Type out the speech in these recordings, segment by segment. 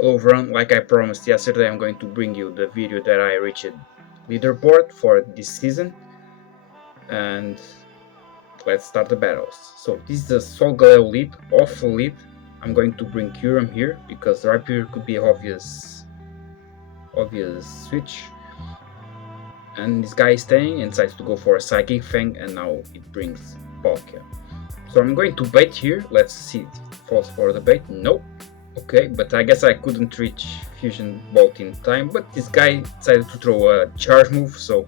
Hello everyone, like I promised yesterday, I'm going to bring you the video that I reached leaderboard for this season, and let's start the battles. So this is the Solgaleo lead, awful lead. I'm going to bring Kyurem here because Rhyperior could be an obvious switch, and this guy is staying and decides to go for a Psychic Fang, and now it brings Palkia. So I'm going to bait here. Let's see if it falls for the bait. Nope. Okay, but I guess I couldn't reach Fusion Bolt in time, but this guy decided to throw a charge move, so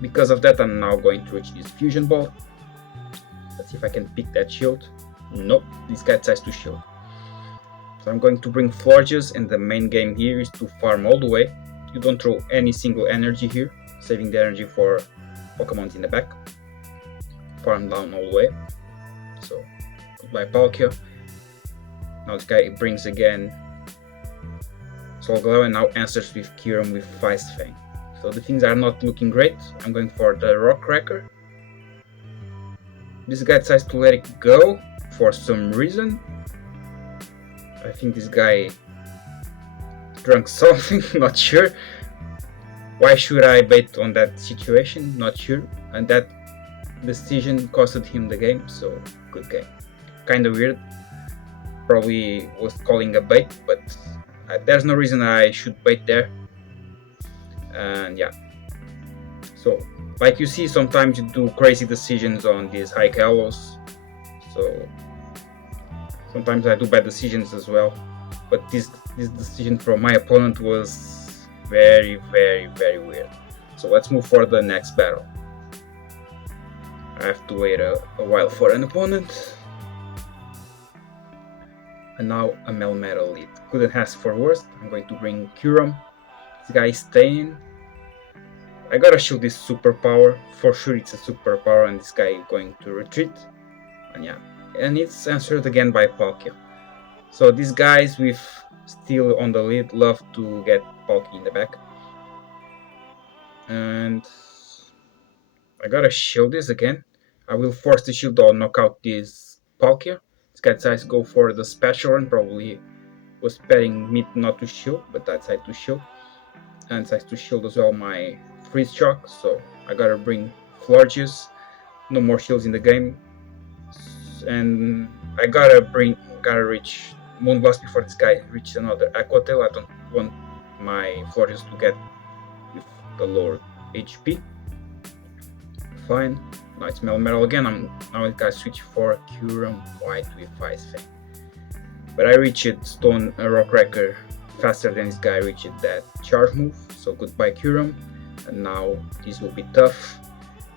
because of that I'm now going to reach this Fusion Bolt. Let's see if I can pick that shield. Nope, this guy decides to shield. So I'm going to bring Florges, and the main game here is to farm all the way. You don't throw any single energy here, saving the energy for Pokémon in the back. Farm down all the way. So, goodbye Palkia. Now this guy brings again Solgaleo and now answers with Kyurem with Feist Fang. So the things are not looking great. I'm going for the Rock Cracker. This guy decides to let it go for some reason. I think this guy drank something, not sure. Why should I bait on that situation? Not sure. And that decision costed him the game, so good game. Kinda weird. Probably was calling a bait, but there's no reason I should bait there. And yeah, so like you see, sometimes you do crazy decisions on these high Kalos, so sometimes I do bad decisions as well, but this decision from my opponent was very weird. So let's move for the next battle. I have to wait a while for an opponent. And now a Melmetal lead. Couldn't ask for worse. I'm going to bring Kyurem. This guy is staying. I gotta show this superpower. For sure it's a superpower, and this guy is going to retreat. And yeah. And it's answered again by Palkia. So these guys with still on the lead love to get Palkia in the back. And I gotta shield this again. I will force the shield or knock out this Palkia. This guy decides to go for the special run, probably was betting me not to shield, but I decided to shield. And decides to shield as well my freeze shock, so I gotta bring Florges. No more shields in the game. And I gotta reach Moonblast before this guy reaches another Aquatail. I don't want my Florges to get with the lower HP. Fine. Now it's Melmetal again. Now I gotta switch for Kyurem White with Ice Fang. But I reached Stone Rock Cracker faster than this guy reached that charge move. So goodbye Kyurem. And now this will be tough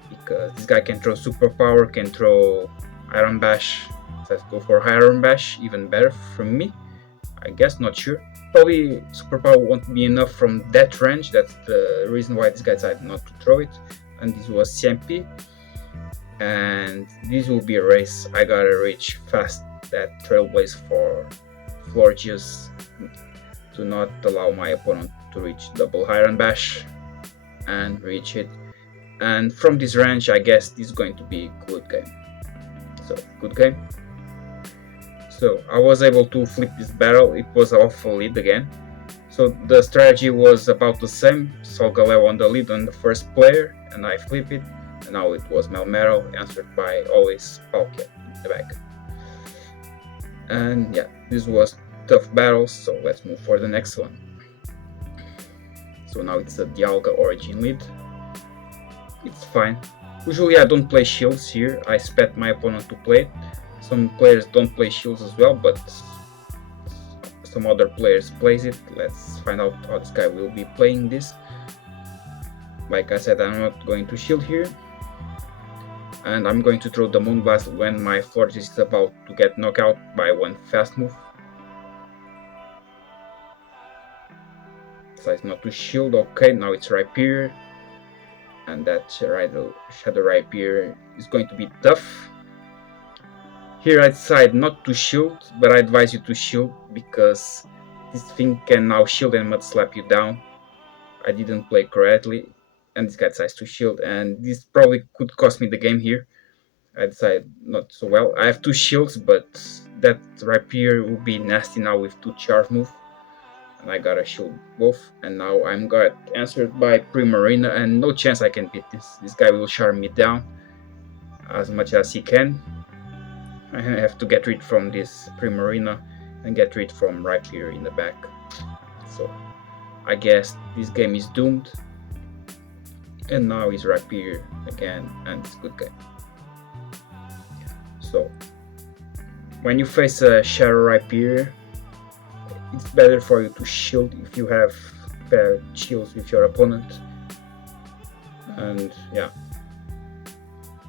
because this guy can throw Superpower, can throw Iron Bash. Let's go for Iron Bash, even better from me. I guess, not sure. Probably Superpower won't be enough from that range. That's the reason why this guy decided not to throw it. And this was CMP. And this will be a race. I gotta reach fast that Trailblaze for Florges to not allow my opponent to reach double Iron Bash and reach it. And from this range, I guess this is going to be a good game. So, good game. So I was able to flip this battle. It was an awful lead again. So the strategy was about the same. Solgaleo on the lead on the first player, and I flip it. And now it was Melmetal, answered by always Palkia in the back. And yeah, this was tough battles, so let's move for the next one. So now it's the Dialga Origin lead. It's fine. Usually I don't play shields here, I expect my opponent to play it. Some players don't play shields as well, but some other players plays it. Let's find out how this guy will be playing this. Like I said, I'm not going to shield here. And I'm going to throw the Moonblast when my Florges is about to get knocked out by one fast move. Decides not to shield. Okay, now it's Rhyperior. And that Shadow Rhyperior is going to be tough. Here I decide not to shield, but I advise you to shield because this thing can now shield and mud slap you down. I didn't play correctly. And this guy decides to shield, and this probably could cost me the game here. I decided not so well. I have two shields, but that Rhyperior will be nasty now with two charge move. and I gotta shield both, and now I'm got answered by Primarina, and no chance I can beat this. This guy will charm me down as much as he can. I have to get rid from this Primarina and get rid from Rhyperior in the back. So I guess this game is doomed. And now he's Rhyperior again, and it's a good game. So when you face a Shadow Rhyperior, it's better for you to shield if you have paired shields with your opponent. And yeah,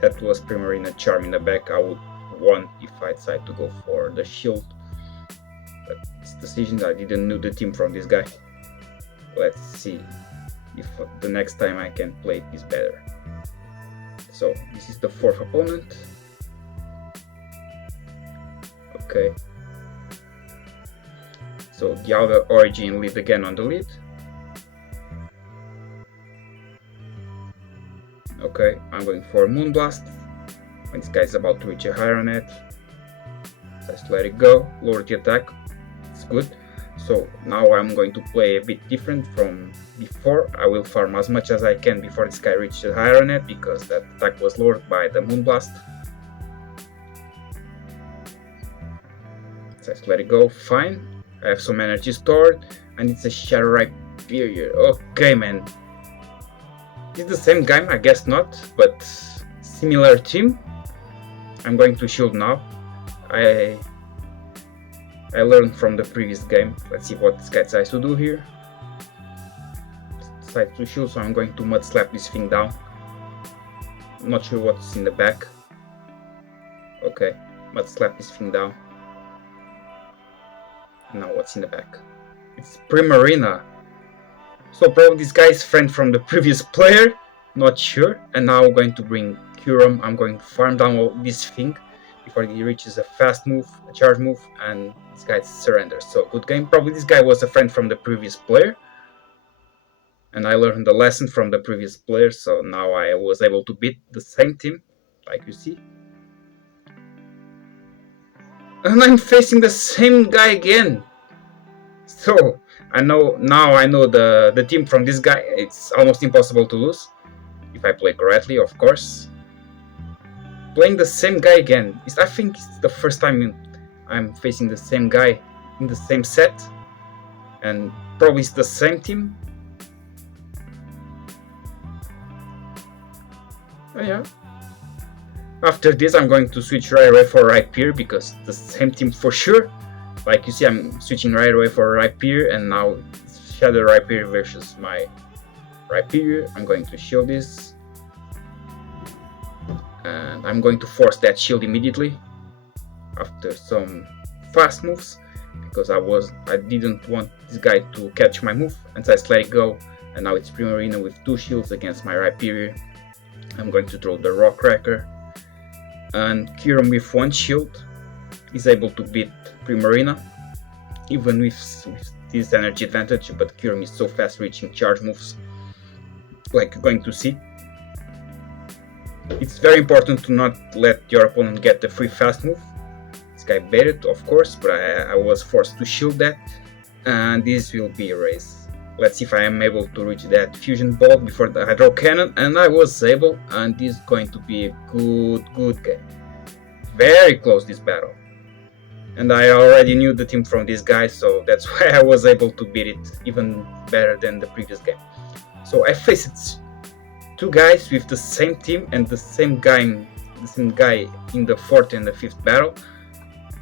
that was Primarina charm in the back. I would won if I decide to go for the shield, but it's decision. I didn't know the team from this guy. Let's see if the next time I can play this better. So this is the fourth opponent. Okay, so the other Origin lead again on the lead. Okay, I'm going for Moonblast. When this guy is about to reach a higher net, just let it go, lower the attack, it's good. So now I'm going to play a bit different from before. I will farm as much as I can before this guy reaches the higher net, because that attack was lowered by the Moonblast. Just let it go, fine. I have some energy stored, and it's a Shadow Rhyperior. Okay, man. It's the same guy, I guess not, but similar team. I'm going to shield now. I learned from the previous game. Let's see what this guy decides to do here. Decides to shield, so I'm going to mud slap this thing down. I'm not sure what's in the back. Okay, mud slap this thing down. Now what's in the back? It's Primarina. So probably this guy's friend from the previous player. Not sure. And now I'm going to bring Kyurem. I'm going to farm down this thing before he reaches a fast move, a charge move, and this guy surrenders. So good game. Probably this guy was a friend from the previous player, and I learned the lesson from the previous player, so now I was able to beat the same team, like you see. And I'm facing the same guy again. So I know the team from this guy. It's almost impossible to lose if I play correctly, of course. Playing the same guy again. I think it's the first time I'm facing the same guy in the same set, and probably it's the same team. Oh, yeah. After this, I'm going to switch right away for Rhyperior, because the same team for sure. Like you see, I'm switching right away for Rhyperior, and now it's Shadow Rhyperior versus my Rhyperior. I'm going to shield this, and I'm going to force that shield immediately after some fast moves, because I didn't want this guy to catch my move, and so I just let it go. And now it's Primarina with 2 shields against my Rhyperior. I'm going to throw the Rock Cracker, and Kyurem with 1 shield is able to beat Primarina, even with this energy advantage, but Kyurem is so fast reaching charge moves, like you're going to see. It's very important to not let your opponent get the free fast move. This guy baited, of course, but I was forced to shield that, and this will be a race. Let's see if I am able to reach that fusion ball before the Hydro Cannon, and I was able, and this is going to be a good game. Very close, this battle. And I already knew the team from this guy, so that's why I was able to beat it even better than the previous game. So I faced 2 guys with the same team and the same guy in the 4th and the 5th battle.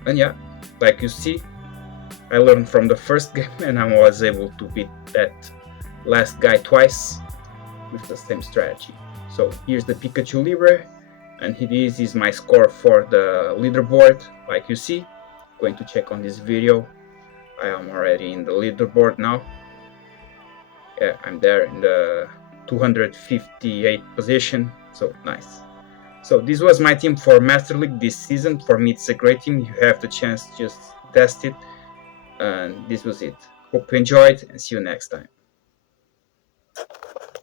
And yeah, like you see, I learned from the first game, and I was able to beat that last guy twice with the same strategy. So here's the Pikachu Libre, and this is my score for the leaderboard. Like you see, going to check on this video. I am already in the leaderboard now. Yeah, I'm there in the 258th position, so nice. So this was my team for Master League this season. For me, it's a great team. You have the chance to just test it. And this was it. Hope you enjoyed, and see you next time.